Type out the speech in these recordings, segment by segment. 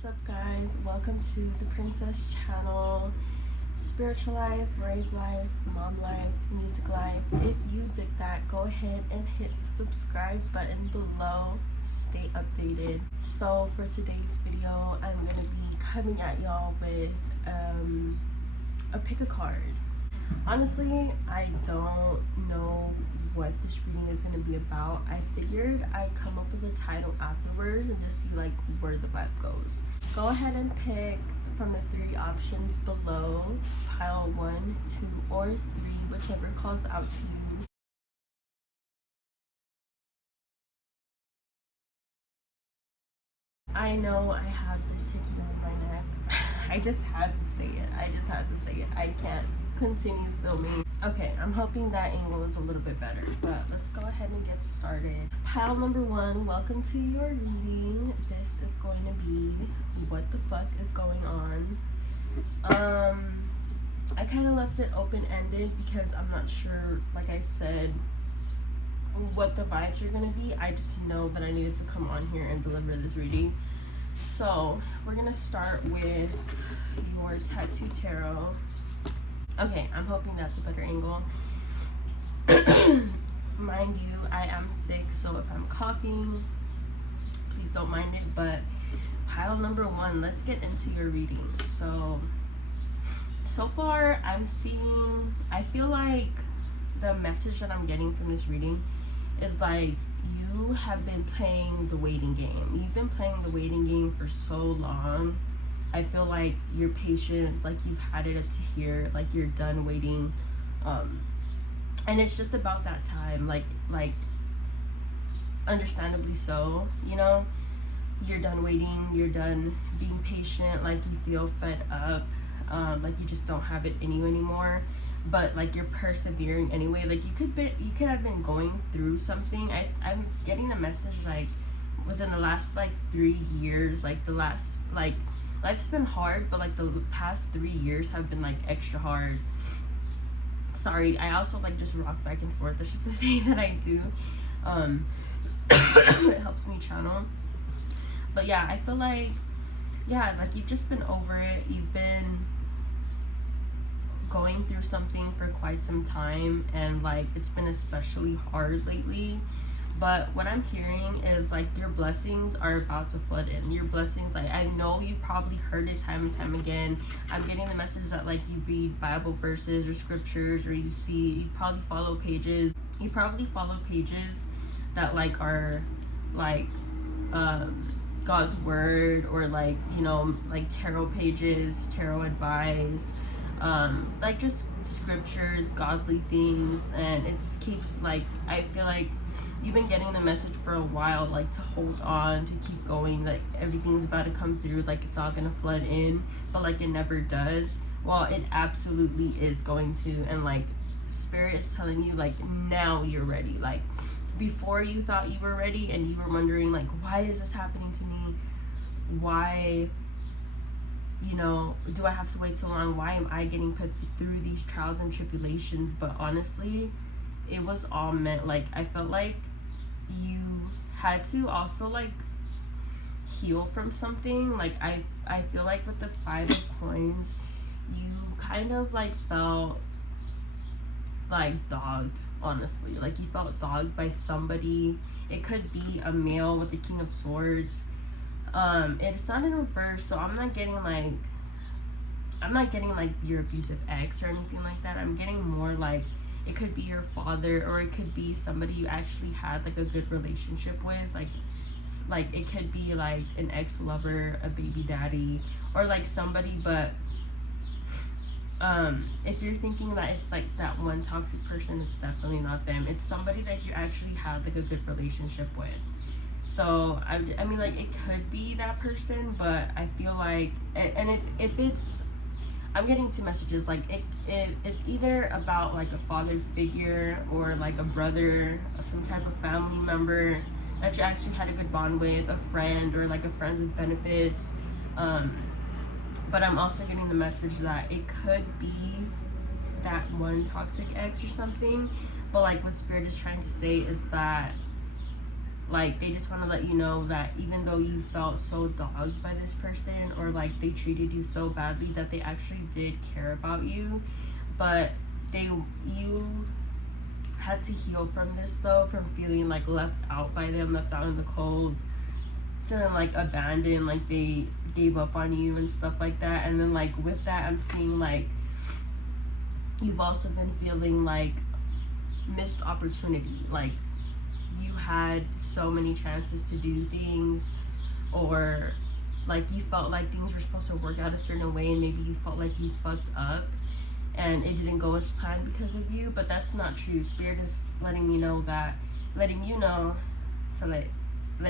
What's up, guys? Welcome to the Princess channel. Spiritual life, rave life, mom life, music life. If you dig that, go ahead and hit the subscribe button below. Stay updated. So for today's video, I'm gonna be coming at y'all with a pick a card. Honestly, I don't know what this reading is going to be about. I figured I'd come up with a title afterwards and just see like where the vibe goes. Go ahead and pick from the three options below, pile 1, 2, or 3, whichever calls out to you. I know I have this hickey on my neck. I just had to say it. I can't continue filming. Okay, I'm hoping that angle is a little bit better, but let's go ahead and get started. Pile number 1, welcome to your reading. This is going to be what the fuck is going on. I kind of left it open-ended because I'm not sure, like I said, what the vibes are going to be. I just know that I needed to come on here and deliver this reading. So we're gonna start with your tattoo tarot. Okay, I'm hoping that's a better angle. Mind you, I am sick, so if I'm coughing, please don't mind it. But pile number 1, let's get into your reading. So far I feel like the message that I'm getting from this reading is like you have been playing the waiting game. You've been playing the waiting game for so long. I feel like your patience, like you've had it up to here, like you're done waiting. And it's just about that time, like understandably so, you know? You're done waiting, you're done being patient, like you feel fed up, like you just don't have it in you anymore. But like you're persevering anyway. Like you could have been going through something. I'm getting the message like within the last like 3 years, like the last like life's been hard, but like the past 3 years have been like extra hard. Sorry, I also like just rock back and forth. That's just the thing that I do. It helps me channel. But yeah, I feel like like you've just been over it. You've been going through something for quite some time, and like it's been especially hard lately. But what I'm hearing is like your blessings are about to flood in. Your blessings, like I know you probably heard it time and time again. I'm getting the message that like you read Bible verses or scriptures, or you probably follow pages that like are like God's word, or like, you know, like tarot pages, tarot advice, like just scriptures, godly things. And it keeps like, I feel like you've been getting the message for a while, like to hold on, to keep going, like everything's about to come through, like it's all gonna flood in, but like it never does. Well, it absolutely is going to. And like spirit is telling you like now you're ready. Like before you thought you were ready and you were wondering like, why is this happening to me? Why, you know, do I have to wait so long? Why am I getting put through these trials and tribulations? But honestly, it was all meant. Like I felt like you had to also like heal from something. Like I feel like with the 5 of coins, you kind of like felt like dogged. Honestly, like you felt dogged by somebody. It could be a male with the King of Swords. It's not in reverse, so I'm not getting like your abusive ex or anything like that. I'm getting more like it could be your father, or it could be somebody you actually had like a good relationship with. Like it could be like an ex-lover, a baby daddy, or like somebody. But if you're thinking that it's like that one toxic person, it's definitely not them. It's somebody that you actually had like a good relationship with. So I mean like it could be that person, but I feel like, and if it's, I'm getting 2 messages. Like it's either about like a father figure, or like a brother, some type of family member that you actually had a good bond with, a friend, or like a friend with benefits. But I'm also getting the message that it could be that one toxic ex or something. But like what spirit is trying to say is that Like, they just want to let you know that even though you felt so dogged by this person, or like they treated you so badly, that they actually did care about you. But you had to heal from this though, from feeling like left out by them, left out in the cold, feeling like abandoned, like they gave up on you and stuff like that. And then like with that, I'm seeing like you've also been feeling like missed opportunity. Like, you had so many chances to do things, or like you felt like things were supposed to work out a certain way, and maybe you felt like you fucked up and it didn't go as planned because of you. But that's not true. Spirit is letting you know that, letting you know to let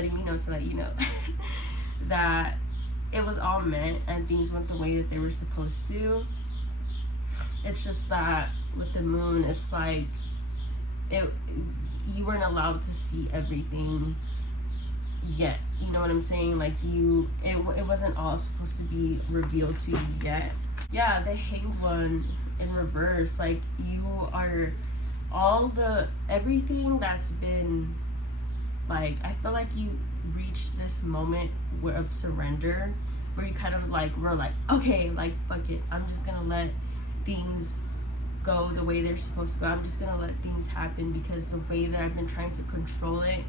you know that it was all meant and things went the way that they were supposed to. It's just that with the moon, it's like you weren't allowed to see everything yet. You know what I'm saying? Like, it wasn't all supposed to be revealed to you yet. Yeah, the Hanged One in reverse. Like, you are everything that's been, like, I feel like you reached this moment of surrender, where you kind of like were like, okay, like, fuck it, I'm just gonna let things go the way they're supposed to go. I'm just gonna let things happen, because the way that I've been trying to control it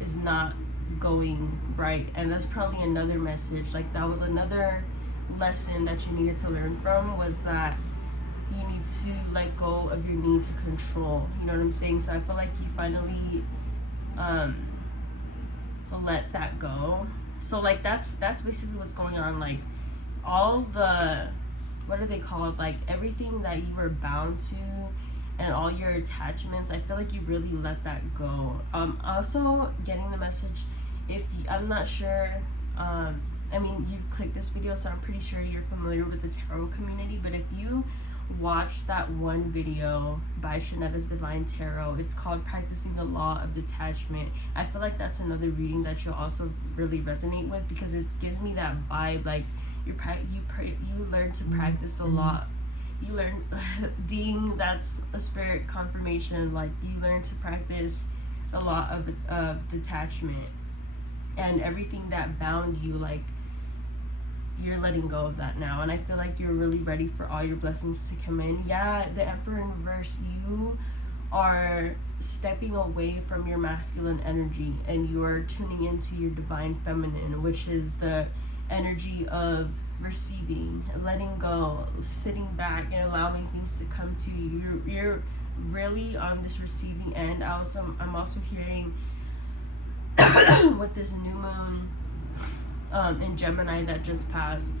is not going right. And that's probably another message. Like, that was another lesson that you needed to learn from, was that you need to let go of your need to control. You know what I'm saying? So I feel like you finally let that go. So like that's basically what's going on. Like, all the, what are they called, like everything that you were bound to and all your attachments, I feel like you really let that go. Also getting the message, if you, I'm not sure, I mean, you've clicked this video, so I'm pretty sure you're familiar with the tarot community. But if you watch that one video by Shanetta's Divine Tarot, it's called Practicing the Law of Detachment. I feel like that's another reading that you'll also really resonate with, because it gives me that vibe. Like, you learn to practice the law. You learn ding, that's a spirit confirmation. Like, you learn to practice a lot of detachment, and everything that bound you, like, you're letting go of that now. And I feel like you're really ready for all your blessings to come in. Yeah, the Emperor in reverse, you are stepping away from your masculine energy and you are tuning into your divine feminine, which is the energy of receiving, letting go, sitting back and allowing things to come to you. You're really on this receiving end. I'm also hearing with this new moon in Gemini that just passed,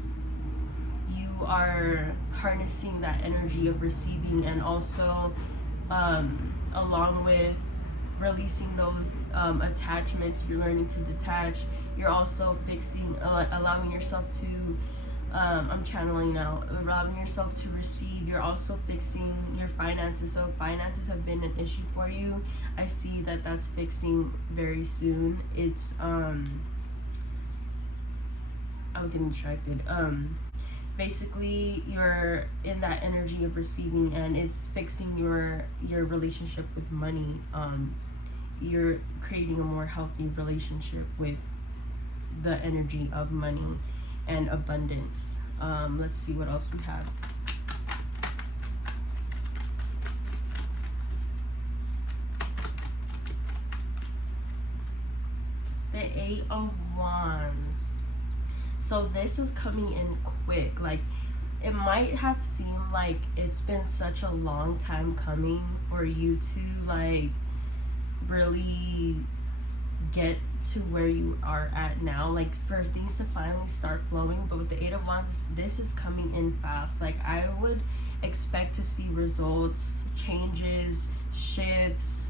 you are harnessing that energy of receiving, and also along with releasing those attachments, you're learning to detach. You're also fixing, allowing yourself to I'm channeling now, allowing yourself to receive. You're also fixing your finances. So if finances have been an issue for you, I see that that's fixing very soon. It's I was getting distracted. Basically, you're in that energy of receiving, and it's fixing your relationship with money. You're creating a more healthy relationship with the energy of money and abundance. Let's see what else we have. The 8 of Wands. So this is coming in quick. Like, it might have seemed like it's been such a long time coming for you to like really get to where you are at now, like for things to finally start flowing. But with the 8 of Wands, this is coming in fast. Like, I would expect to see results, changes, shifts,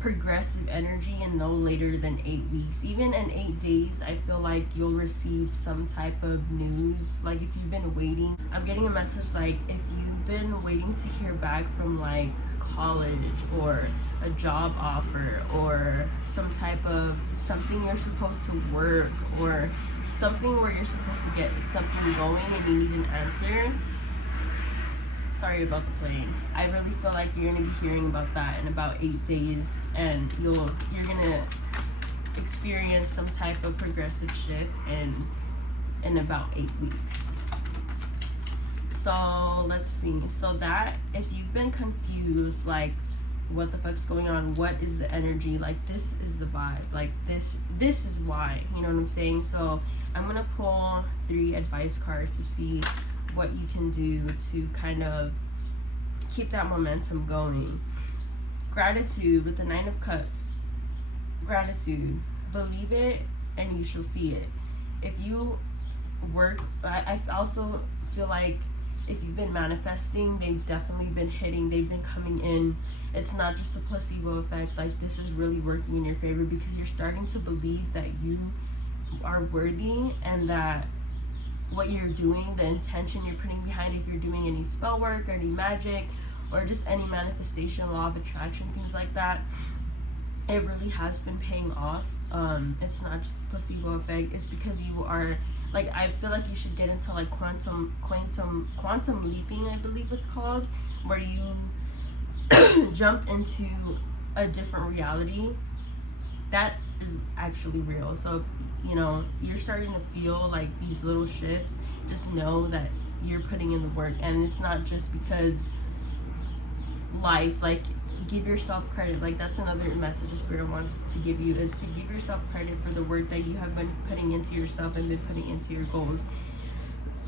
progressive energy in no later than 8 weeks. Even in 8 days, I feel like you'll receive some type of news. Like, if you've been waiting, I'm getting a message like if you've been waiting to hear back from like college or a job offer or some type of something you're supposed to work, or something where you're supposed to get something going and you need an answer. Sorry about the plane. I really feel like you're gonna be hearing about that in about 8 days, and you're gonna experience some type of progressive shift in about 8 weeks. So let's see. So that, if you've been confused, like what the fuck's going on, what is the energy, like this is the vibe, like this is why, you know what I'm saying? So I'm gonna pull 3 advice cards to see what you can do to kind of keep that momentum going. Gratitude with the 9 of Cups. Gratitude. Believe it and you shall see it. If you work, I also feel like if you've been manifesting, they've definitely been hitting, they've been coming in. It's not just a placebo effect. Like, this is really working in your favor because you're starting to believe that you are worthy, and that what you're doing, the intention you're putting behind, if you're doing any spell work or any magic or just any manifestation, law of attraction, things like that, it really has been paying off. It's not just a placebo effect. It's because you are, like, I feel like you should get into like quantum leaping, I believe it's called, where you jump into a different reality that is actually real. So, you know, you're starting to feel like these little shifts, just know that you're putting in the work. And it's not just because life, like, give yourself credit. Like, that's another message the Spirit wants to give you, is to give yourself credit for the work that you have been putting into yourself and been putting into your goals.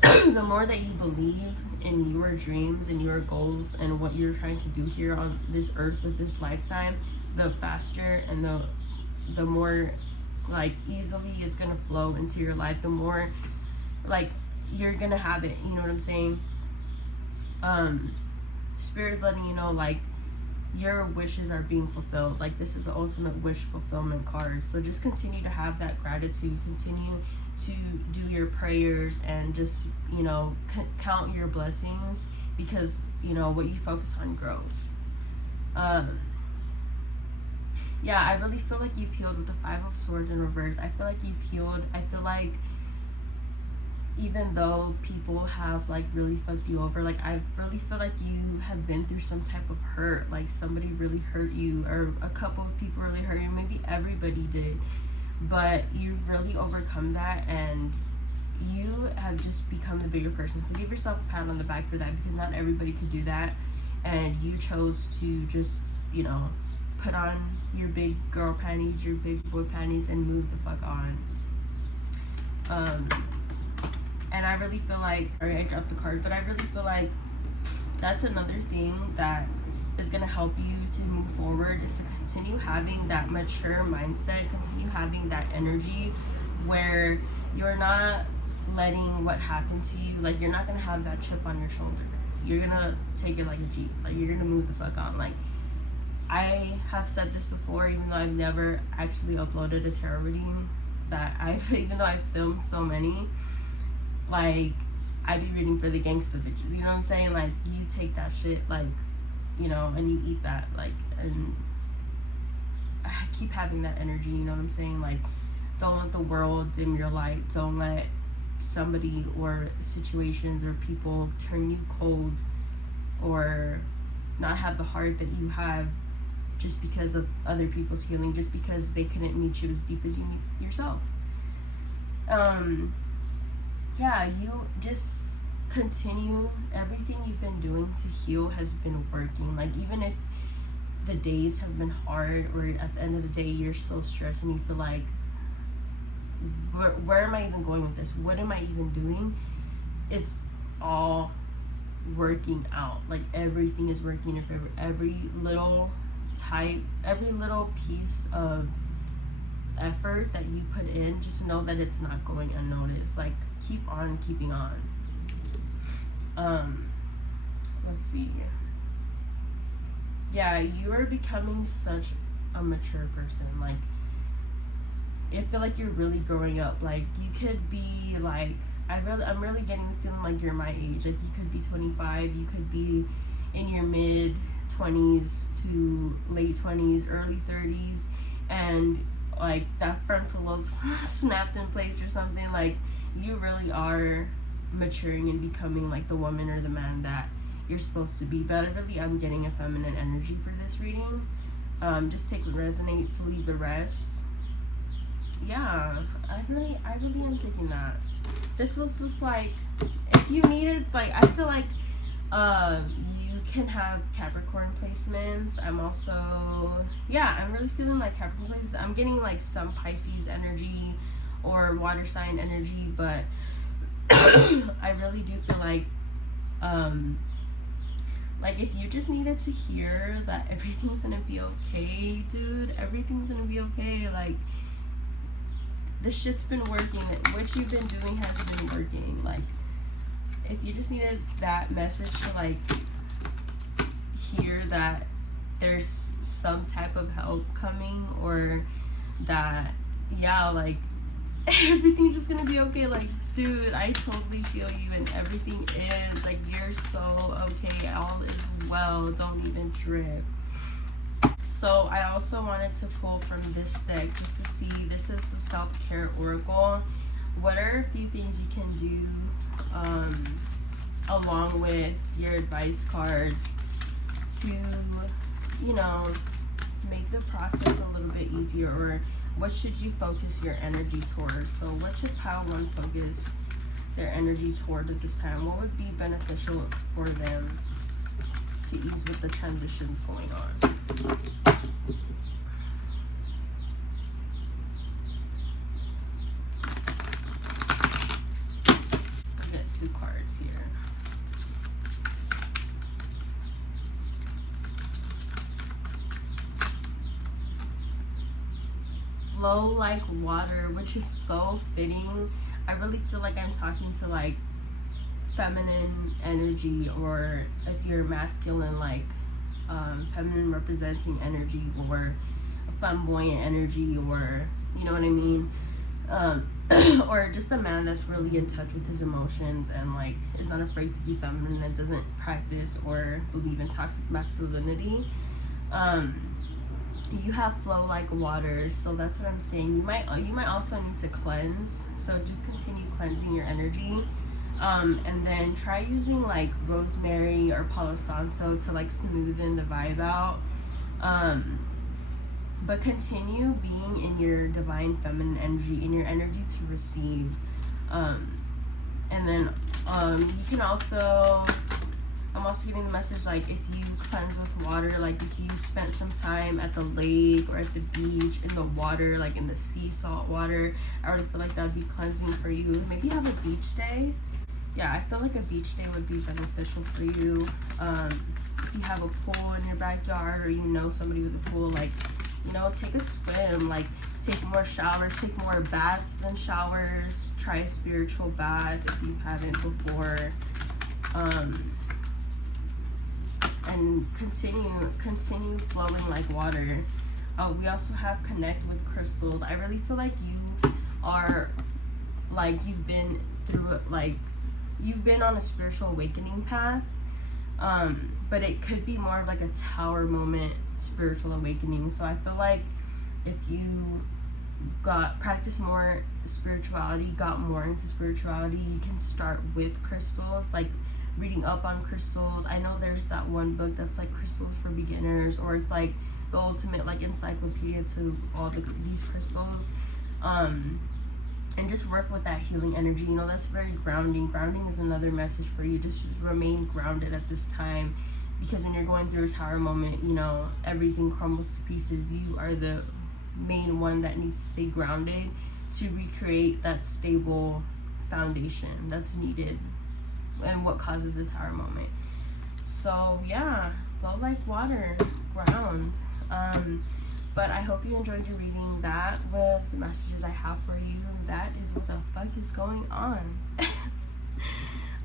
The more that you believe in your dreams and your goals and what you're trying to do here on this earth with this lifetime, the faster and the more, like, easily it's gonna flow into your life. The more, like, you're gonna have it, you know what I'm saying? Spirit's letting you know, like, your wishes are being fulfilled. Like, this is the ultimate wish fulfillment card. So just continue to have that gratitude, continue to do your prayers, and just, you know, count your blessings, because, you know, what you focus on grows. Yeah, I really feel like you've healed with the 5 of Swords in reverse. I feel like you've healed. I feel like even though people have, like, really fucked you over, like, I really feel like you have been through some type of hurt. Like, somebody really hurt you, or a couple of people really hurt you. Maybe everybody did. But you've really overcome that, and you have just become the bigger person. So give yourself a pat on the back for that, because not everybody could do that. And you chose to just, you know, put on your big girl panties, your big boy panties, and move the fuck on. And I really feel like, sorry, I dropped the card, but I really feel like that's another thing that is going to help you to move forward, is to continue having that mature mindset, continue having that energy where you're not letting what happened to you, like, you're not going to have that chip on your shoulder. You're going to take it like a G. Like, you're going to move the fuck on. Like, I have said this before, even though I've never actually uploaded a tarot reading, that even though I've filmed so many, like, I be reading for the gangsta bitches, you know what I'm saying? Like, you take that shit, like, you know, and you eat that, like, and I keep having that energy, you know what I'm saying? Like, don't let the world dim your light. Don't let somebody or situations or people turn you cold, or not have the heart that you have just because of other people's healing, just because they couldn't meet you as deep as you meet yourself. Yeah, you just continue. Everything you've been doing to heal has been working. Like, even if the days have been hard, or at the end of the day you're so stressed and you feel like, where am I even going with this? What am I even doing? It's all working out. Like, everything is working in your favor. Every little piece of effort that you put in, just know that it's not going unnoticed. Like, keep on keeping on. Let's see. Yeah, you are becoming such a mature person. Like, I feel like you're really growing up. Like, you could be like, I'm really getting the feeling like you're my age. Like, you could be 25, you could be in your mid 20s to late 20s, early 30s, and like that frontal lobe snapped in place or something. Like, you really are maturing and becoming like the woman or the man that you're supposed to be. But I'm getting a feminine energy for this reading. Just take what resonates, leave the rest. Yeah, I really am thinking that. This was just like, if you needed, like, I feel like you can have Capricorn placements. I'm also, yeah, I'm really feeling like Capricorn placements. I'm getting like some Pisces energy or water sign energy, but I really do feel like if you just needed to hear that everything's gonna be okay, dude, everything's gonna be okay. Like, this shit's been working. What you've been doing has been working. Like, if you just needed that message to like hear that there's some type of help coming, or that, yeah, like everything's just gonna be okay. Like, dude, I totally feel you, and everything is like, you're so okay, all is well, don't even trip. So I also wanted to pull from this deck just to see, this is the self-care oracle. What are a few things you can do along with your advice cards to, you know, make the process a little bit easier? Or what should you focus your energy towards? So what should pile 1 focus their energy toward at this time? What would be beneficial for them to ease with the transitions going on? I got 2 cards here. Flow like water, which is so fitting. I really feel like I'm talking to like feminine energy, or if you're masculine, like feminine representing energy, or a flamboyant energy, or you know what I mean, or just a man that's really in touch with his emotions and like is not afraid to be feminine and doesn't practice or believe in toxic masculinity. You have flow like water, so that's what I'm saying. You might also need to cleanse, so just continue cleansing your energy, and then try using like rosemary or palo santo to like smoothen the vibe out, but continue being in your divine feminine energy, in your energy to receive, and then you can also, I'm also getting the message, like, if you cleanse with water, like if you spent some time at the lake or at the beach in the water, like in the sea salt water, I already feel like that would be cleansing for you. Maybe have a beach day. Yeah, I feel like a beach day would be beneficial for you. If you have a pool in your backyard, or you know somebody with a pool, like, you know, take a swim, like take more showers, take more baths than showers. Try a spiritual bath if you haven't before. And continue flowing like water. We also have connect with crystals. I really feel like you are, like, you've been through it, like you've been on a spiritual awakening path, but it could be more of like a tower moment spiritual awakening. So I feel like if you practice more spirituality, got more into spirituality, you can start with crystals, like reading up on crystals. I know there's that one book that's like Crystals for Beginners, or it's like the ultimate like encyclopedia to all these crystals, and just work with that healing energy. You know, that's very grounding. Grounding is another message for you. Just remain grounded at this time, because when you're going through a tower moment, you know, everything crumbles to pieces. You are the main one that needs to stay grounded to recreate that stable foundation that's needed and what causes the tower moment. So yeah, flow like water, ground. But I hope you enjoyed your reading. That was the messages I have for you. That is what the fuck is going on.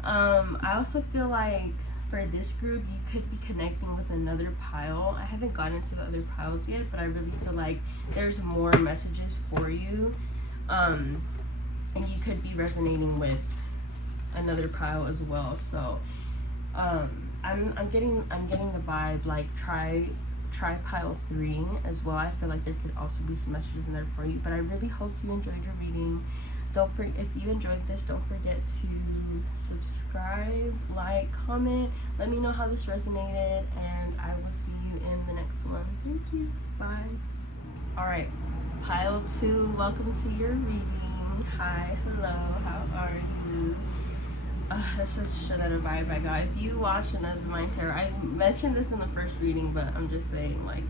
I also feel like for this group, you could be connecting with another pile. I haven't gotten into the other piles yet, but I really feel like there's more messages for you, and you could be resonating with another pile as well. So I'm getting the vibe, like try pile 3 as well. I feel like there could also be some messages in there for you. But I really hope you enjoyed your reading. if you enjoyed this, don't forget to subscribe, like, comment, let me know how this resonated, and I will see you in the next one. Thank you. Bye. All right, pile 2, welcome to your reading. Hi, hello, how are you? That's just shit out of vibe I got. If you watched Another Mind Tarot, I mentioned this in the first reading, but I'm just saying, like,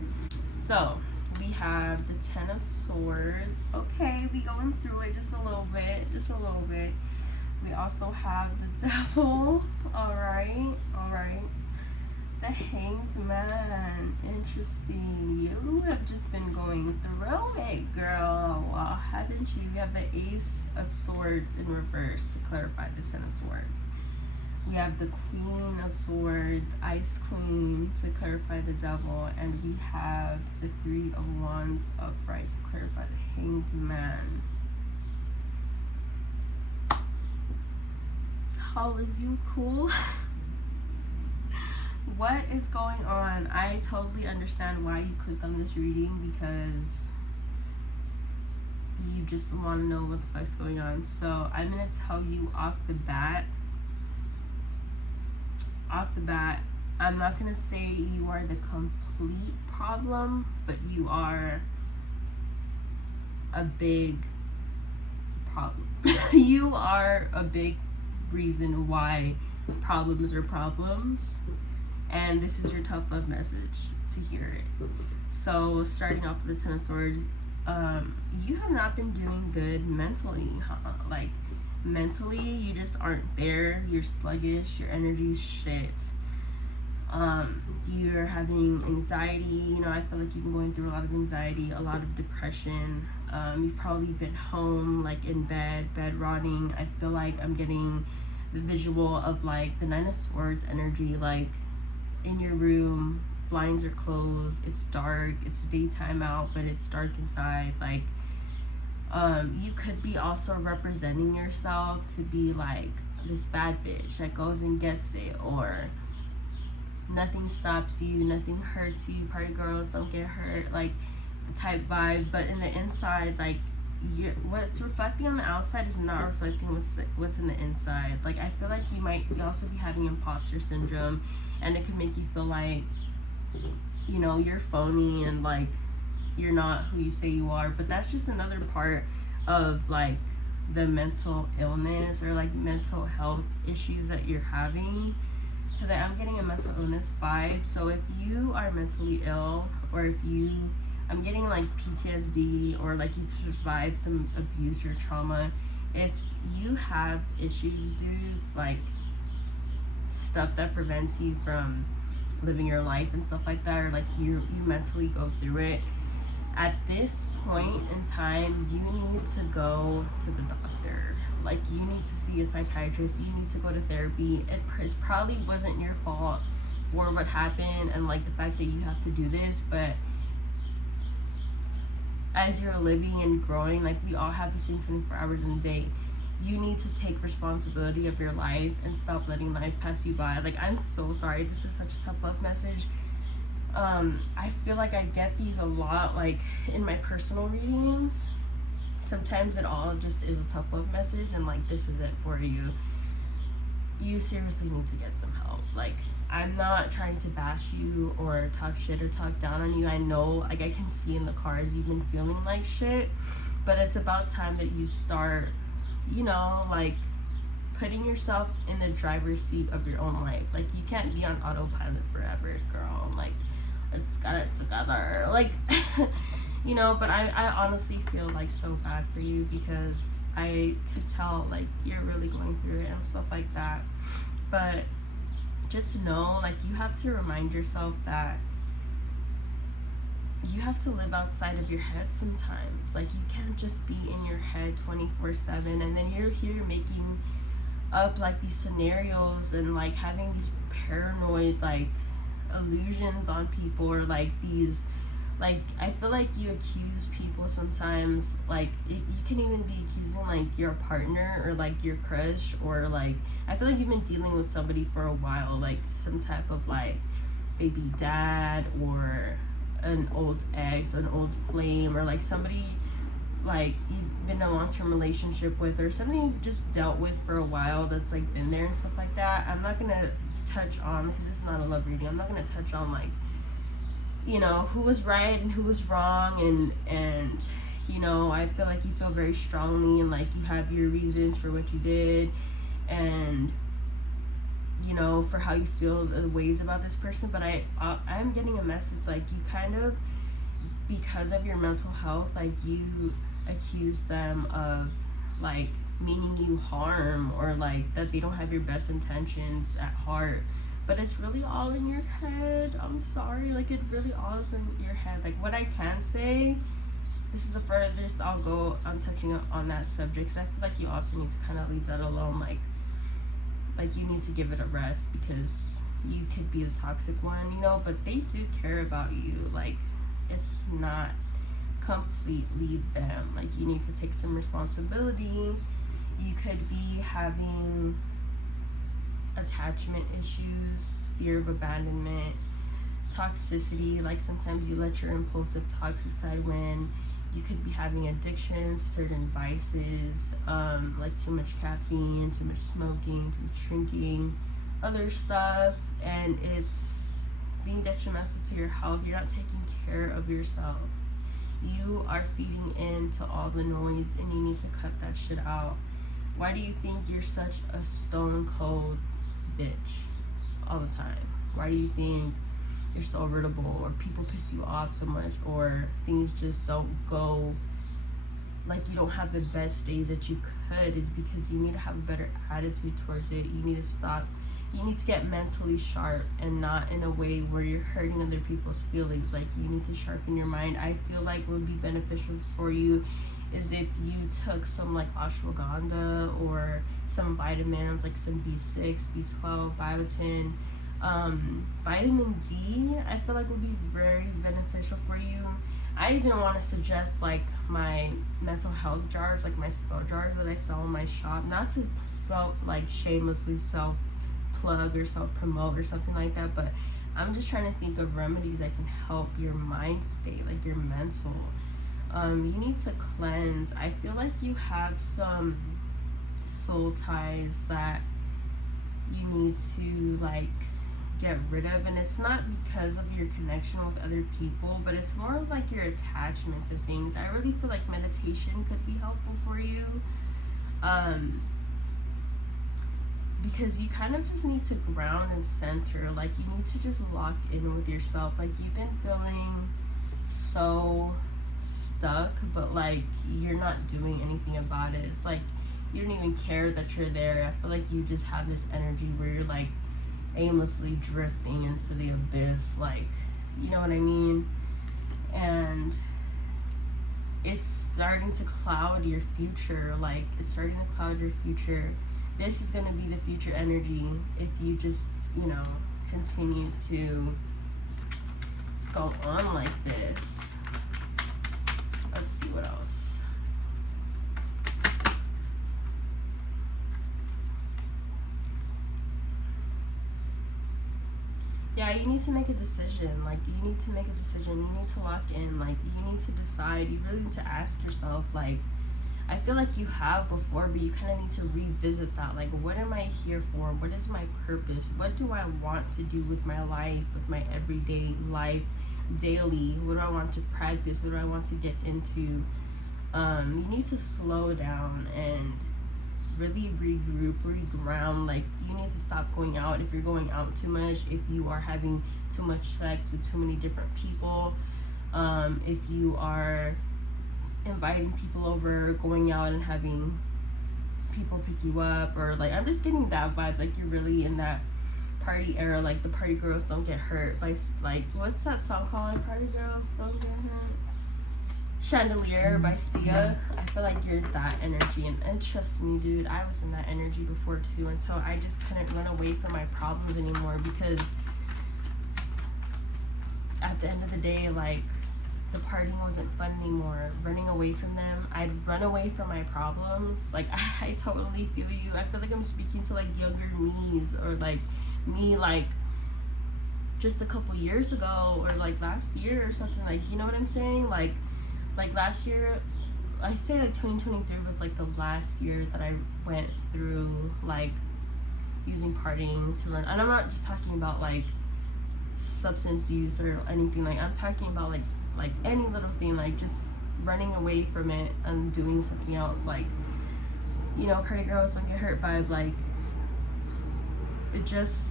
so we have the 10 of Swords. Okay, we going through it just a little bit. We also have the Devil. All right. The Hanged Man. Interesting. You have just been going through it, girl. Wow, haven't you? We have the Ace of Swords in reverse to clarify the 10 of Swords. We have the Queen of Swords, Ice Queen, to clarify the Devil, and we have the 3 of Wands upright to clarify the Hanged Man. How is you cool? What is going on? I totally understand why you clicked on this reading, because you just want to know what the fuck's going on. So I'm going to tell you off the bat, I'm not going to say you are the complete problem, but you are a big problem. You are a big reason why problems are problems, and this is your tough love message to hear it. So starting off with the 10 of Swords, you have not been doing good mentally, huh? Like, mentally, you just aren't there. You're sluggish, your energy's shit. You're having anxiety. You know, I feel like you've been going through a lot of anxiety, a lot of depression. You've probably been home, like in bed rotting. I feel like I'm getting the visual of like the 9 of Swords energy, like in your room, blinds are closed, it's dark, it's daytime out, but it's dark inside. Like, you could be also representing yourself to be like this bad bitch that goes and gets it, or nothing stops you, nothing hurts you, party girls don't get hurt, like type vibe. But in the inside, like, what's reflecting on the outside is not reflecting what's in the inside. Like, I feel like you might also be having imposter syndrome, and it could make you feel like, you know, you're phony and like you're not who you say you are. But that's just another part of like the mental illness or like mental health issues that you're having, because I am getting a mental illness vibe. So if you are mentally ill, or if you, I'm getting like PTSD, or like you've survived some abuse or trauma, if you have issues, dude, like stuff that prevents you from living your life and stuff like that, or like you mentally go through it, at this point in time, you need to go to the doctor. Like, you need to see a psychiatrist, you need to go to therapy. It probably wasn't your fault for what happened and like the fact that you have to do this, but as you're living and growing, like we all have the same 24 hours in a day, you need to take responsibility of your life and stop letting life pass you by. Like, I'm so sorry, this is such a tough love message. I feel like I get these a lot, like in my personal readings. Sometimes it all just is a tough love message, and like, this is it for you. You seriously need to get some help. Like, I'm not trying to bash you or talk shit or talk down on you. I know, like, I can see in the cards you've been feeling like shit, but it's about time that you start, you know, like putting yourself in the driver's seat of your own life. Like, you can't be on autopilot forever, girl. Like, let's get it together. Like, you know, but I honestly feel like so bad for you, because I could tell like you're really going through it and stuff like that. But just know, like, you have to remind yourself that you have to live outside of your head sometimes. Like, you can't just be in your head 24/7, and then you're here making up like these scenarios and like having these paranoid like illusions on people, or like these, like, I feel like you accuse people sometimes, like you can even be accusing like your partner or like your crush, or like, I feel like you've been dealing with somebody for a while, like some type of like baby dad, or an old ex, an old flame, or like somebody like you've been in a long-term relationship with, or something you've just dealt with for a while that's like been there and stuff like that. I'm not gonna touch on, because this is not a love reading, I'm not gonna touch on like, you know, who was right and who was wrong, and you know, I feel like you feel very strongly and like you have your reasons for what you did, and you know, for how you feel the ways about this person. But I'm getting a message like you kind of, because of your mental health, like you accuse them of like meaning you harm, or like that they don't have your best intentions at heart, but it's really all in your head. I'm sorry, like it really all is in your head. Like what I can say, this is the furthest I'll go on touching on that subject, because I feel like you also need to kind of leave that alone. Like you need to give it a rest, because you could be the toxic one, you know, but they do care about you. Like it's not completely them. Like you need to take some responsibility. You could be having attachment issues, fear of abandonment, toxicity. Like sometimes you let your impulsive toxic side win. You could be having addictions, certain vices, like too much caffeine, too much smoking, too much drinking, other stuff, and it's being detrimental to your health. You're not taking care of yourself. You are feeding into all the noise, and you need to cut that shit out. Why do you think you're such a stone cold bitch all the time? Why do you think you're so irritable, or people piss you off so much, or things just don't go, like you don't have the best days that you could? Is because you need to have a better attitude towards it. You need to stop. You need to get mentally sharp, and not in a way where you're hurting other people's feelings. Like you need to sharpen your mind. I feel like what would be beneficial for you is if you took some like ashwagandha, or some vitamins, like some B6, B12, biotin, vitamin D. I feel like would be very beneficial for you. I even want to suggest like my mental health jars, like my spell jars that I sell in my shop, not to like shamelessly self plug or self promote or something like that, but I'm just trying to think of remedies that can help your mind state, like your mental. You need to cleanse. I feel like you have some soul ties that you need to like get rid of, and it's not because of your connection with other people, but it's more of like your attachment to things. I really feel like meditation could be helpful for you, because you kind of just need to ground and center. Like you need to just lock in with yourself. Like you've been feeling so stuck, but like you're not doing anything about it. It's like you don't even care that you're there. I feel like you just have this energy where you're like aimlessly drifting into the abyss, like, you know what I mean? And it's starting to cloud your future. Like it's starting to cloud your future. This is going to be the future energy if you just, you know, continue to go on like this. Let's see what else. Yeah, you need to make a decision. Like you need to make a decision. You need to lock in. Like you need to decide. You really need to ask yourself, like, I feel like you have before, but you kind of need to revisit that. Like, what am I here for? What is my purpose? What do I want to do with my life, with my everyday life, daily? What do I want to practice? What do I want to get into? You need to slow down and really regroup, reground. Like you need to stop going out if you're going out too much, if you are having too much sex with too many different people, if you are inviting people over, going out and having people pick you up, or like I'm just getting that vibe, like you're really in that party era, like the party girls don't get hurt by, like, what's that song called? Party girls don't get hurt. Chandelier by Sia. I feel like you're that energy, and trust me, dude, I was in that energy before too, until I just couldn't run away from my problems anymore, because at the end of the day, like, the partying wasn't fun anymore. Running away from them, I'd run away from my problems. Like I totally feel you. I feel like I'm speaking to like younger me's, or like me like just a couple years ago, or like last year or something. Like, you know what I'm saying? Like last year I say like 2023 was like the last year that I went through like using partying to run. And I'm not just talking about like substance use or anything. Like I'm talking about like any little thing, like just running away from it and doing something else. Like, you know, party girls don't get hurt by like, it just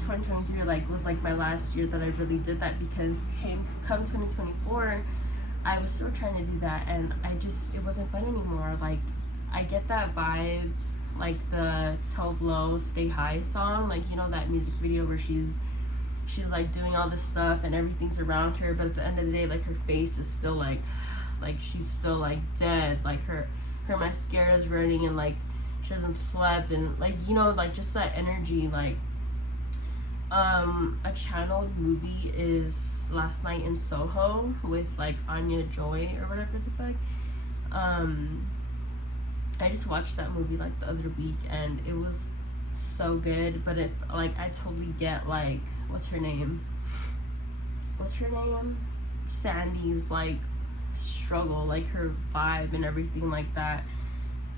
2023 like was like my last year that I really did that, because come 2024 I was still trying to do that, and it wasn't fun anymore. Like I get that vibe, like the 12 Low Stay High song, like, you know, that music video where she's like doing all this stuff and everything's around her, but at the end of the day, like her face is still like she's still like dead, like her mascara's running, and like she hasn't slept, and like, you know, like just that energy. Like a channeled movie is Last Night in Soho with like Anya Joy or whatever the fuck. I just watched that movie like the other week, and it was so good. But like I totally get like what's her name Sandy's like struggle, like her vibe and everything like that.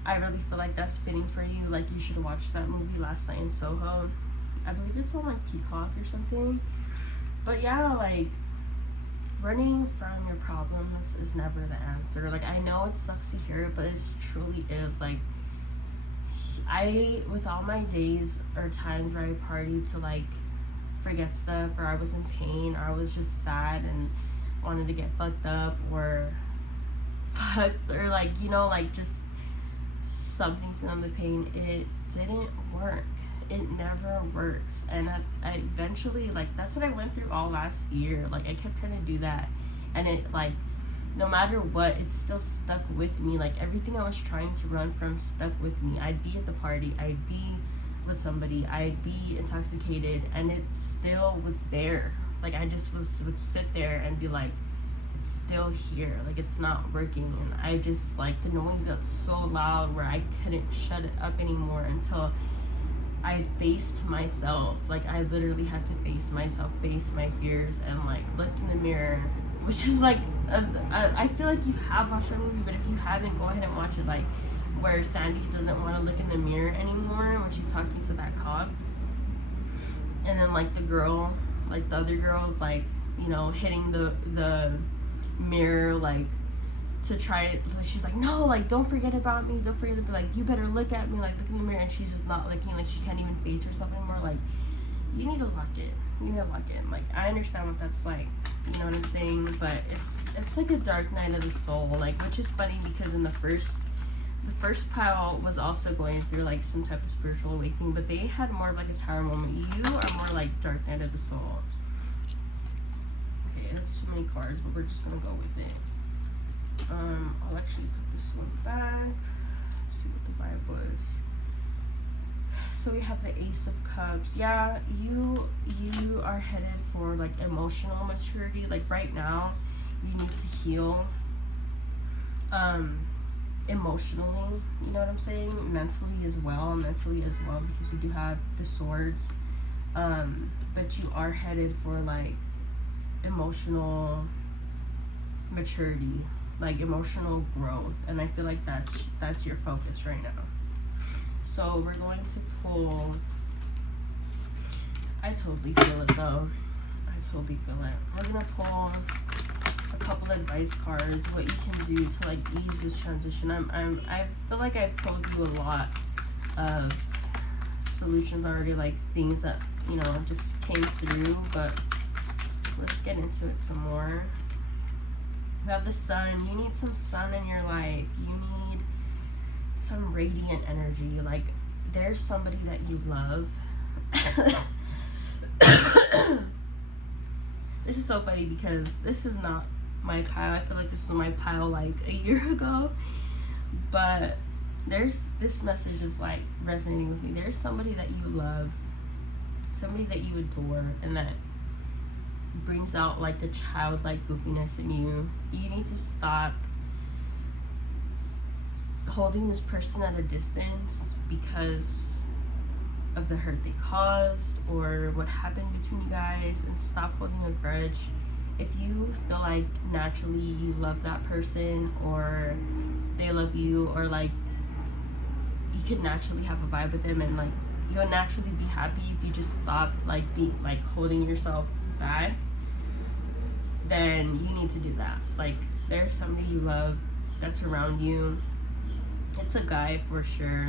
I really feel like that's fitting for you. Like you should watch that movie, Last Night in Soho. I believe it's on like Peacock or something. But yeah, like running from your problems is never the answer. Like I know it sucks to hear it, but it truly is. Like with all my days or times where I partied to like forget stuff, or I was in pain, or I was just sad and wanted to get fucked up or like, you know, like just something to numb the pain, it didn't work. It never works. And I eventually, like, that's what I went through all last year. Like I kept trying to do that, and it like, no matter what, it still stuck with me. Like everything I was trying to run from stuck with me. I'd be at the party, I'd be with somebody, I'd be intoxicated, and it still was there. Like I just would sit there and be like, it's still here, like it's not working. And I just, like, the noise got so loud where I couldn't shut it up anymore until I faced myself. Like I literally had to face myself, face my fears, and like look in the mirror, which is like I feel like you have watched that movie, but if you haven't, go ahead and watch it. Like where Sandy doesn't want to look in the mirror anymore when she's talking to that cop, and then like the girl, like the other girl's like, you know, hitting the mirror, like to try it. She's like, no, like don't forget about me, don't forget to be like, you better look at me, like look in the mirror, and she's just not looking. Like she can't even face herself anymore. Like you need to lock it. Like I understand what that's like, you know what I'm saying? But it's like a dark night of the soul. Like, which is funny because in the first pile was also going through like some type of spiritual awakening, but they had more of like a tower moment. You are more like dark night of the soul. Okay, that's too many cards, but we're just gonna go with it. I'll actually put this one back. See what the vibe was. So we have the Ace of Cups. Yeah, you are headed for like emotional maturity. Like right now, you need to heal emotionally, you know what I'm saying? Mentally as well, because we do have the swords. But you are headed for like emotional maturity, like emotional growth, and I feel like that's your focus right now. So we're going to pull, I totally feel it though. We're gonna pull a couple advice cards, what you can do to like ease this transition. I feel like I've told you a lot of solutions already, like things that, you know, just came through, but let's get into it some more. We have the sun. You need some sun in your life. You need some radiant energy. Like there's somebody that you love. This is so funny because this is not my pile. I feel like this was my pile like a year ago, but this message is like resonating with me. There's somebody that you love, somebody that you adore, and that brings out like the childlike goofiness in you. You need to stop holding this person at a distance because of the hurt they caused or what happened between you guys, and stop holding a grudge. If you feel like naturally you love that person, or they love you, or like you could naturally have a vibe with them, and like you'll naturally be happy if you just stop like being like holding yourself back, then you need to do that. Like there's somebody you love that's around you. It's a guy for sure.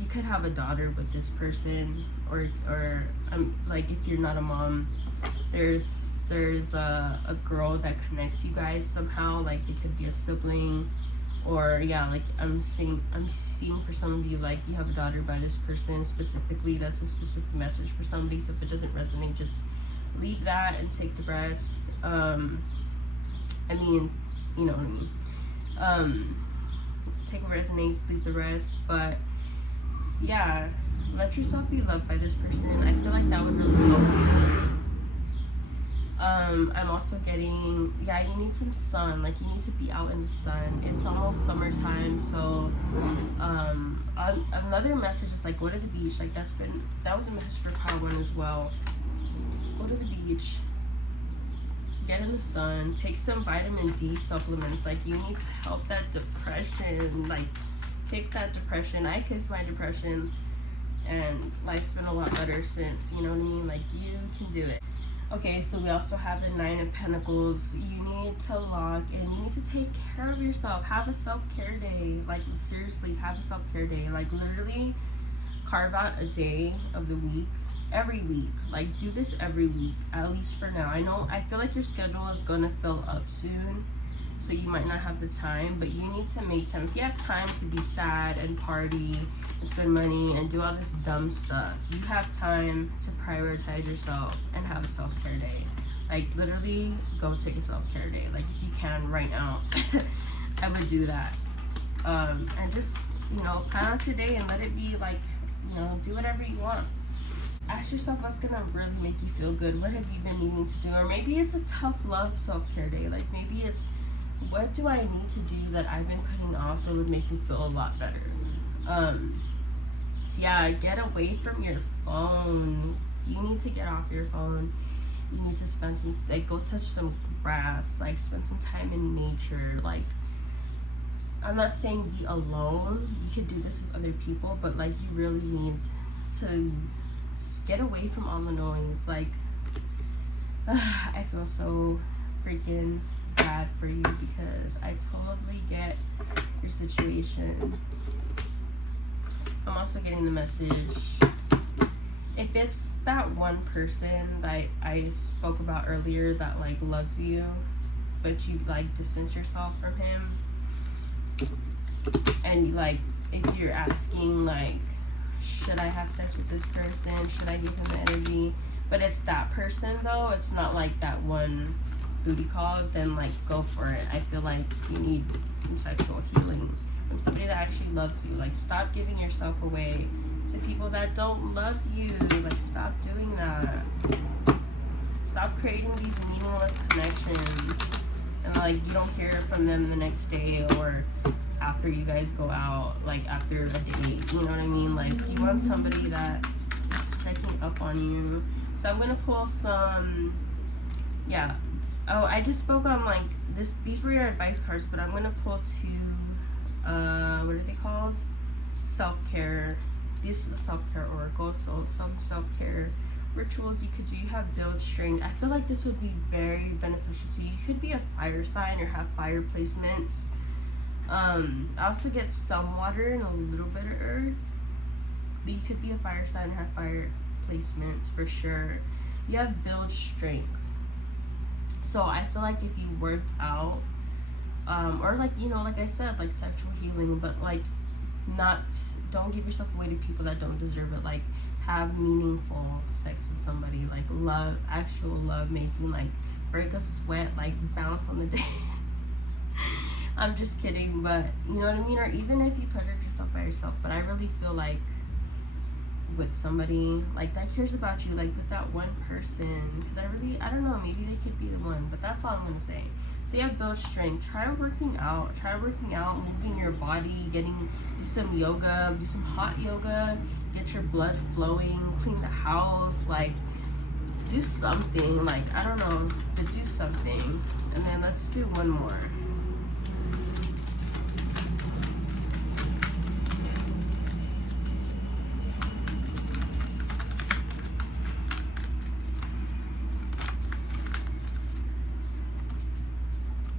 You could have a daughter with this person, or like if you're not a mom, there's a girl that connects you guys somehow. Like it could be a sibling, or yeah, like I'm seeing for some of you, like you have a daughter by this person specifically. That's a specific message for somebody. So if it doesn't resonate, just leave that and take the rest. I mean, you know what I mean. Take what resonates, leave the rest. But yeah, let yourself be loved by this person. I feel like that would really help you. I'm also getting, yeah, you need some sun. Like you need to be out in the sun. It's almost summertime, so another message is like go to the beach. Like that was a message for Power One as well. Go to the beach, get in the sun, take some vitamin D supplements. Like you need to help that depression. Like kick that depression. I kicked my depression, and life's been a lot better since. You know what I mean? Like you can do it. Okay, so we also have the Nine of Pentacles. You need to lock and you need to take care of yourself. Have a self-care day. Like seriously, have a self-care day. Like literally carve out a day of the week, every week. Like do this every week, at least for now. I feel like your schedule is gonna fill up soon, so you might not have the time, but you need to make time. If you have time to be sad and party and spend money and do all this dumb stuff, you have time to prioritize yourself and have a self-care day. Like literally go take a self-care day. Like if you can right now, I would do that. And just, you know, plan out your day and let it be like, you know, do whatever you want. Ask yourself what's gonna really make you feel good. What have you been needing to do? Or maybe it's a tough love self-care day. Like maybe it's, what do I need to do that I've been putting off that would make me feel a lot better? So yeah, get away from your phone. You need to get off your phone. You need to spend some, like go touch some grass, like spend some time in nature. Like I'm not saying be alone. You could do this with other people, but like you really need to get away from all the noise. Like I feel so freaking bad for you because I totally get your situation. I'm also getting the message, if it's that one person that I spoke about earlier that like loves you, but you like distance yourself from him, and like if you're asking like, should I have sex with this person, should I give him the energy, but it's that person though, it's not like that one booty call, then like go for it. I feel like you need some sexual healing from somebody that actually loves you. Like stop giving yourself away to people that don't love you. Like stop doing that. Stop creating these meaningless connections and like you don't hear from them the next day or after you guys go out, like after a date, you know what I mean? Like you want somebody that is checking up on you. So I'm gonna pull some, yeah. Oh, I just spoke on like this. These were your advice cards, but I'm gonna pull two. What are they called? Self-care. This is a self-care oracle. So some self-care rituals you could do. You have build strength. I feel like this would be very beneficial to you. You could be a fire sign or have fire placements. I also get some water and a little bit of earth. But you could be a fire sign or have fire placements for sure. You have build strength. So I feel like if you worked out, or like, you know, like I said, like sexual healing, but like don't give yourself away to people that don't deserve it. Like have meaningful sex with somebody, like love, actual love making, like break a sweat, like bounce on the day. I'm just kidding, but you know what I mean? Or even if you pleasure yourself by yourself, but I really feel like with somebody like that cares about you, like with that one person, because I don't know, maybe they could be the one, but that's all I'm gonna say. So you have build strength. Try working out, moving your body, do some yoga, do some hot yoga, get your blood flowing, clean the house, like do something, like, I don't know, but do something. And then let's do one more.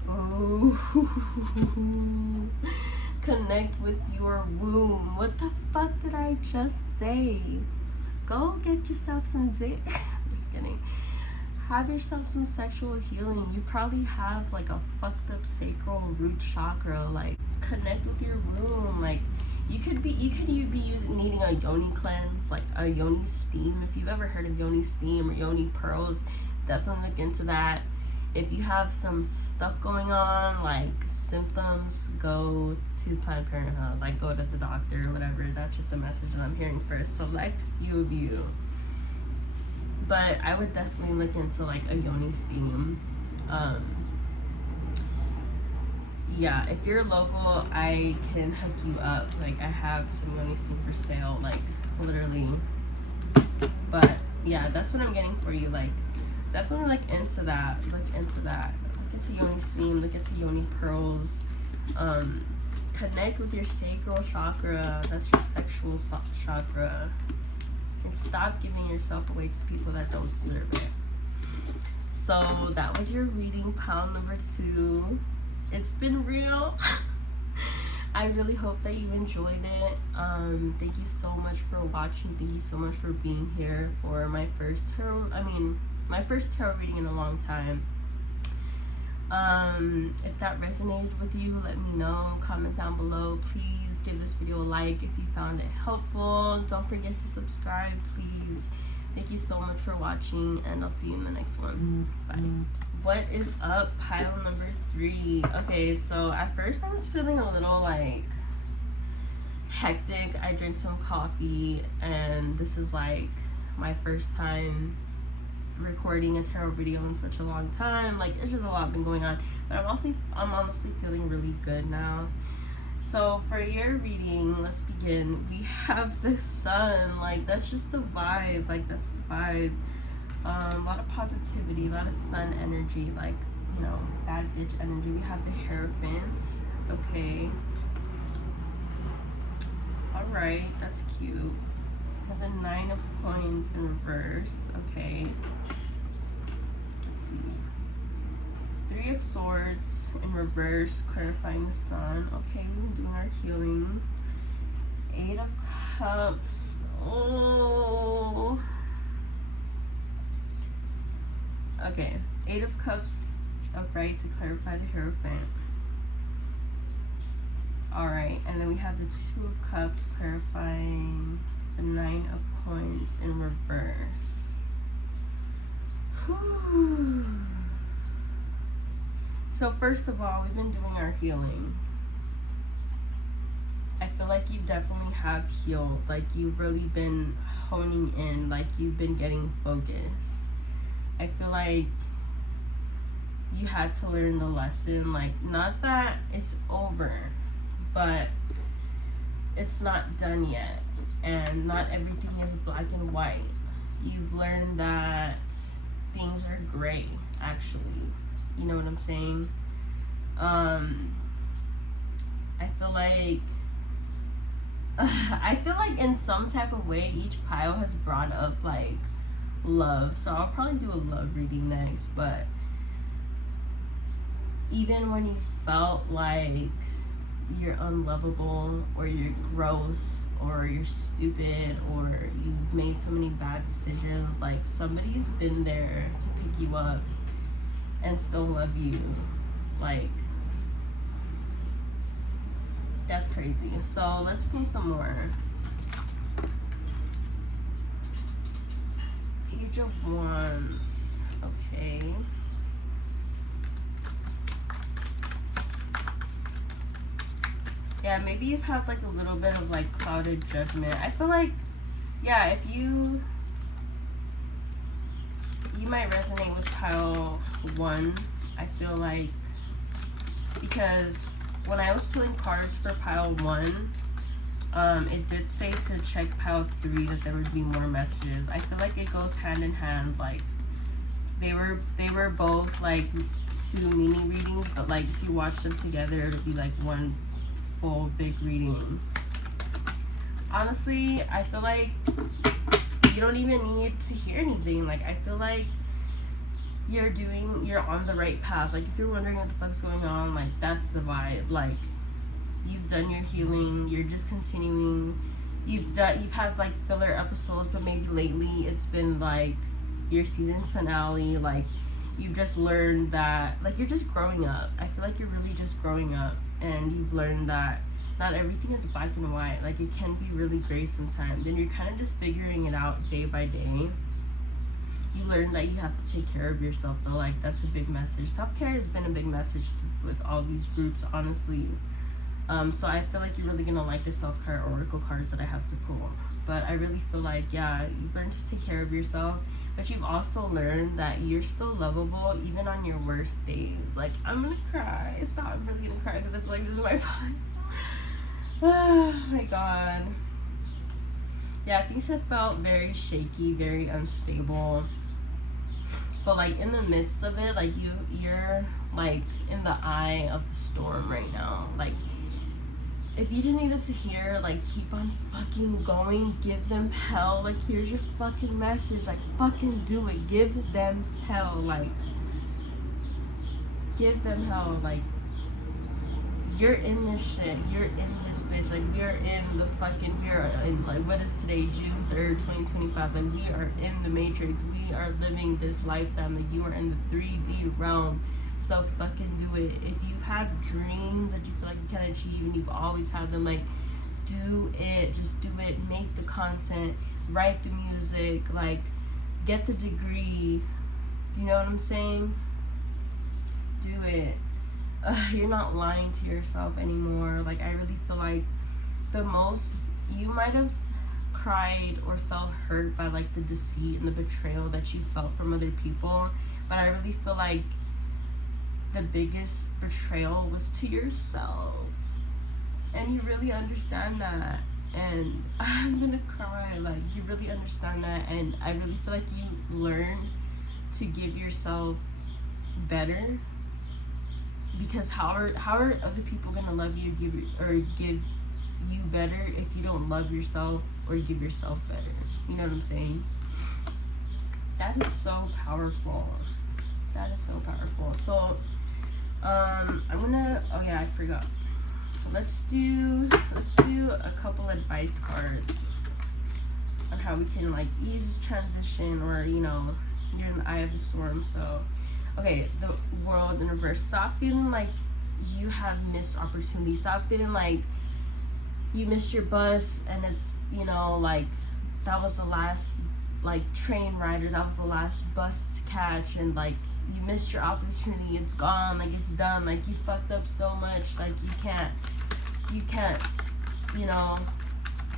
Oh, connect with your womb. What the fuck did I just say? Go get yourself some dick. I'm just kidding. Have yourself some sexual healing. You probably have like a fucked up sacral root chakra. Like, connect with your womb. Like, you could be needing a yoni cleanse, like a yoni steam. If you've ever heard of yoni steam or yoni pearls, definitely look into that. If you have some stuff going on, like symptoms, go to Planned Parenthood. Like, go to the doctor or whatever. That's just a message that I'm hearing for a select few of you. But I would definitely look into like a yoni steam. Yeah, if you're local, I can hook you up. Like, I have some yoni steam for sale, like literally. But yeah, that's what I'm getting for you. Like, definitely look into that. Look into that. Look into yoni steam. Look into yoni pearls. Connect with your sacral chakra. That's your sexual chakra. And stop giving yourself away to people that don't deserve it. So that was your reading, pile number 2. It's been real. I really hope that you enjoyed it. Thank you so much for watching. Thank you so much for being here for my first tarot reading in a long time. If that resonated with you, let me know. Comment down below. Please give this video a like if you found it helpful. Don't forget to subscribe, please. Thank you so much for watching, and I'll see you in the next one. Bye. What is up, pile number 3? Okay, so at first I was feeling a little like hectic. I drank some coffee, and this is like my first time recording a tarot video in such a long time. Like, it's just a lot been going on, but I'm honestly feeling really good now. So for your reading, let's begin. We have the sun. Like, that's just the vibe. Like, that's the vibe. A lot of positivity, a lot of sun energy, like, you know, bad bitch energy. We have the Hierophants. Okay, all right, that's cute. We have the 9 of Coins in reverse. Okay, let's see. 3 of Swords in reverse, clarifying the sun. Okay, we've been doing our healing. 8 of Cups. Oh, okay. 8 of Cups upright to clarify the Hierophant. Alright, and then we have the 2 of Cups clarifying the 9 of Coins in reverse. Whew. So first of all, we've been doing our healing. I feel like you definitely have healed. Like, you've really been honing in. Like, you've been getting focused. I feel like you had to learn the lesson. Like, not that it's over, but it's not done yet. And not everything is black and white. You've learned that things are gray, actually. You know what I'm saying? I feel like in some type of way, each pile has brought up like love. So I'll probably do a love reading next. But even when you felt like you're unlovable, or you're gross, or you're stupid, or you've made so many bad decisions, like, somebody's been there to pick you up and still love you. Like, that's crazy. So let's pull some more. Page of Wands. Okay. Yeah, maybe you've had like a little bit of like clouded judgment. I feel like, yeah, if you might resonate with pile 1. I feel like, because when I was pulling cards for pile 1, it did say to check pile 3, that there would be more messages. I feel like it goes hand in hand. Like, they were both like 2 mini readings, but like if you watch them together, it'll be like one full big reading. Honestly, I feel like you don't even need to hear anything. Like, I feel like you're on the right path. Like, if you're wondering what the fuck's going on, like, that's the vibe. Like, you've done your healing, you're just continuing. You've had like filler episodes, but maybe lately it's been like your season finale. Like, you've just learned that, like, you're just growing up. I feel like you're really just growing up, and you've learned that not everything is black and white. Like, it can be really gray sometimes, and you're kind of just figuring it out day by day. You learn that you have to take care of yourself, though. Like, that's a big message. Self-care has been a big message with all these groups, honestly. So I feel like you're really gonna like the self-care oracle cards that I have to pull. But I really feel like, yeah, you've learned to take care of yourself, but you've also learned that you're still lovable even on your worst days. Like, I'm gonna cry. Stop, I'm really gonna cry because I feel like this is my vibe. Oh my god. Yeah, things have felt very shaky, very unstable. But like in the midst of it, like you're like in the eye of the storm right now. Like, if you just needed to hear, like, keep on fucking going, give them hell. Like, here's your fucking message. Like, fucking do it. Give them hell. Like, give them hell. Like, you're in this shit. You're in this bitch. Like, we are in like, what is today? June 3rd, 2025. Like, we are in the Matrix. We are living this lifetime. Like, you are in the 3D realm. So fucking do it. If you have dreams that you feel like you can achieve and you've always had them, like, do it. Just do it. Make the content. Write the music. Like, get the degree. You know what I'm saying? Do it. You're not lying to yourself anymore. Like, I really feel like the most you might have cried or felt hurt by, like, the deceit and the betrayal that you felt from other people, but I really feel like the biggest betrayal was to yourself, and you really understand that. And I'm gonna cry. Like, you really understand that, and I really feel like you learn to give yourself better. Because how are other people gonna love you or give you better if you don't love yourself or give yourself better? You know what I'm saying? That is so powerful. That is so powerful. So, I'm gonna. Oh yeah, I forgot. Let's do a couple advice cards on how we can, like, ease this transition, or, you know, you're in the eye of the storm. So, okay, the world in reverse. Stop feeling like you have missed opportunities. Stop feeling like you missed your bus and it's, you know, like, that was the last, like, train ride, or that was the last bus to catch, and, like, you missed your opportunity. It's gone. Like, it's done. Like, you fucked up so much. Like, you can't, you know,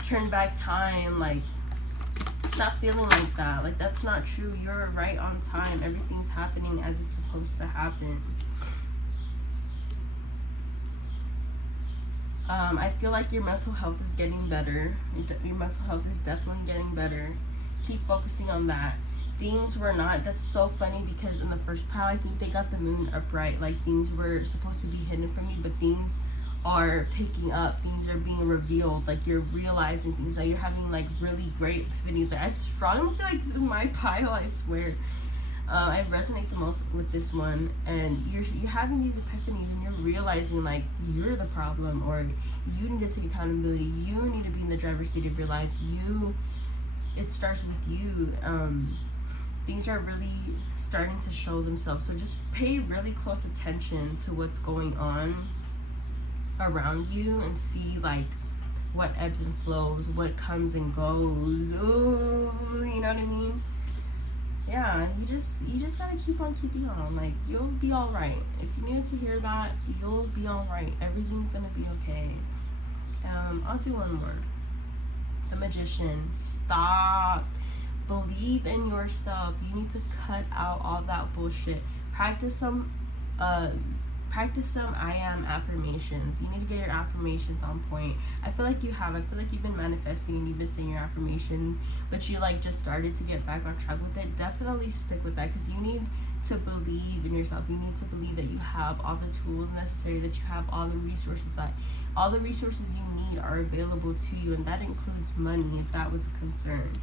turn back time. Like, stop feeling like that. Like, that's not true. You're right on time. Everything's happening as it's supposed to happen. I feel like your mental health is getting better. Your mental health is definitely getting better. Keep focusing on that. Things were not, that's so funny, because in the first pile, I think they got the moon upright. Like, things were supposed to be hidden from you, but things are picking up. Things are being revealed. Like, you're realizing things. Like, you're having, like, really great epiphanies. Like, I strongly feel like this is my pile, I swear. I resonate the most with this one, and you're having these epiphanies, and you're realizing, like, you're the problem, or you need to take accountability. You need to be in the driver's seat of your life. It starts with you. Things are really starting to show themselves, so just pay really close attention to what's going on around you, and see, like, what ebbs and flows, what comes and goes. Ooh, you know what I mean? Yeah, you just gotta keep on keeping on. Like, you'll be all right. If you needed to hear that, you'll be all right. Everything's gonna be okay. I'll do one more. The Magician. Stop. Believe in yourself. You need to cut out all that bullshit. Practice some practice some I am affirmations. You need to get your affirmations on point. I feel like you have. I feel like you've been manifesting and you've been saying your affirmations, but you like just started to get back on track with it. Definitely stick with that, because you need to believe in yourself. You need to believe that you have all the tools necessary, that you have all the resources you need are available to you, and that includes money if that was a concern.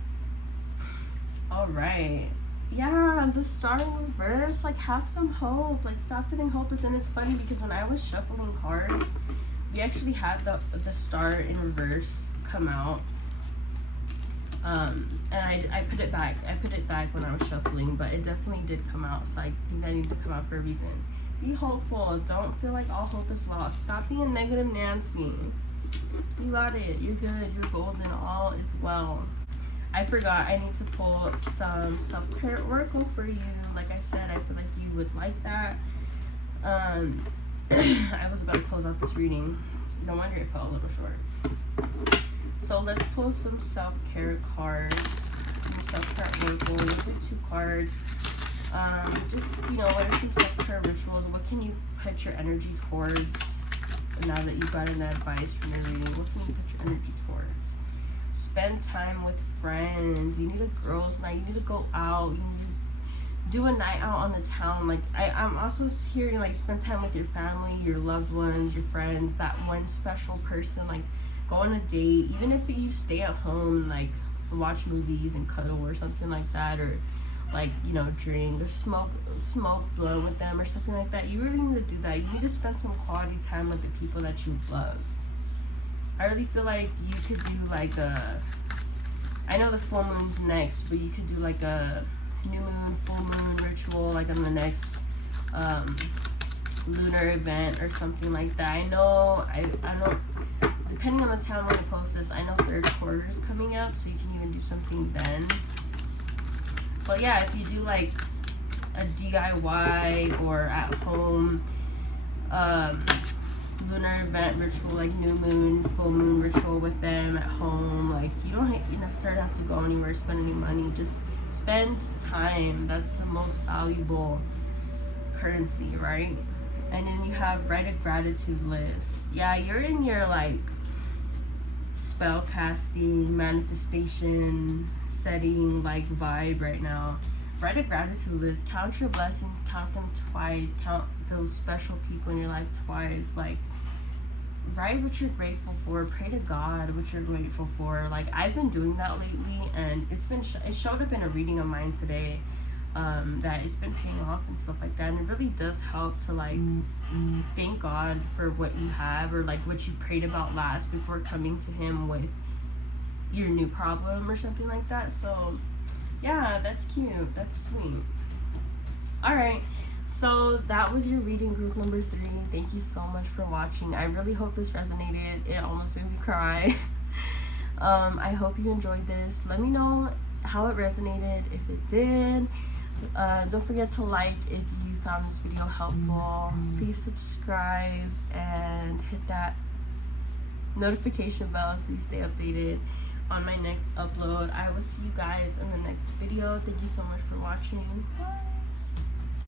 All right. Yeah, the star in reverse, like, have some hope, like, stop feeling hopeless. And it's funny because when I was shuffling cards, we actually had the star in reverse come out, and I put it back when I was shuffling, but it definitely did come out, so I think that needed to come out for a reason. Be hopeful. Don't feel like all hope is lost. Stop being negative Nancy. You got it. You're good. You're golden. All is well. I forgot, I need to pull some self-care oracle for you. Like I said, I feel like you would like that. I was about to close out this reading. No wonder it fell a little short. So let's pull some self-care cards. Self-care oracle. These are 2 cards. Just, what are some self-care rituals? What can you put your energy towards now that you've gotten advice from your reading? What can you put your energy towards? Spend time with friends. You need a girls' night. You need to go out. You need to do a night out on the town. Like, I'm also hearing, like, spend time with your family, your loved ones, your friends, that one special person. Like, go on a date. Even if you stay at home, like, watch movies and cuddle or something like that, or like, drink or smoke blunt with them or something like that. You really need to do that. You need to spend some quality time with the people that you love. I really feel like you could do like I know the full moon's next, but you could do like a new moon, full moon ritual, like on the next lunar event or something like that. I know, depending on the time when I post this, I know 3rd quarter is coming up, so you can even do something then. But yeah, if you do like a DIY or at home lunar event ritual, like new moon, full moon ritual with them at home, like, you don't necessarily have to go anywhere, spend any money, just spend time. That's the most valuable currency, right? And then you have write a gratitude list. Yeah, you're in your like spell casting, manifestation, setting like vibe right now. Write a gratitude list. Count your blessings, count them twice, count those special people in your life twice. Like, write what you're grateful for. Pray to God what you're grateful for. Like, I've been doing that lately, and it showed up in a reading of mine today, that it's been paying off and stuff like that. And it really does help to like thank God for what you have, or like what you prayed about last before coming to Him with your new problem or something like that. So yeah, that's cute. That's sweet. All right. So that was your reading group number 3. Thank you so much for watching. I really hope this resonated. It almost made me cry. I hope you enjoyed this. Let me know how it resonated, if it did. Don't forget to like if you found this video helpful. Please subscribe and hit that notification bell so you stay updated on my next upload. I will see you guys in the next video. Thank you so much for watching. Bye.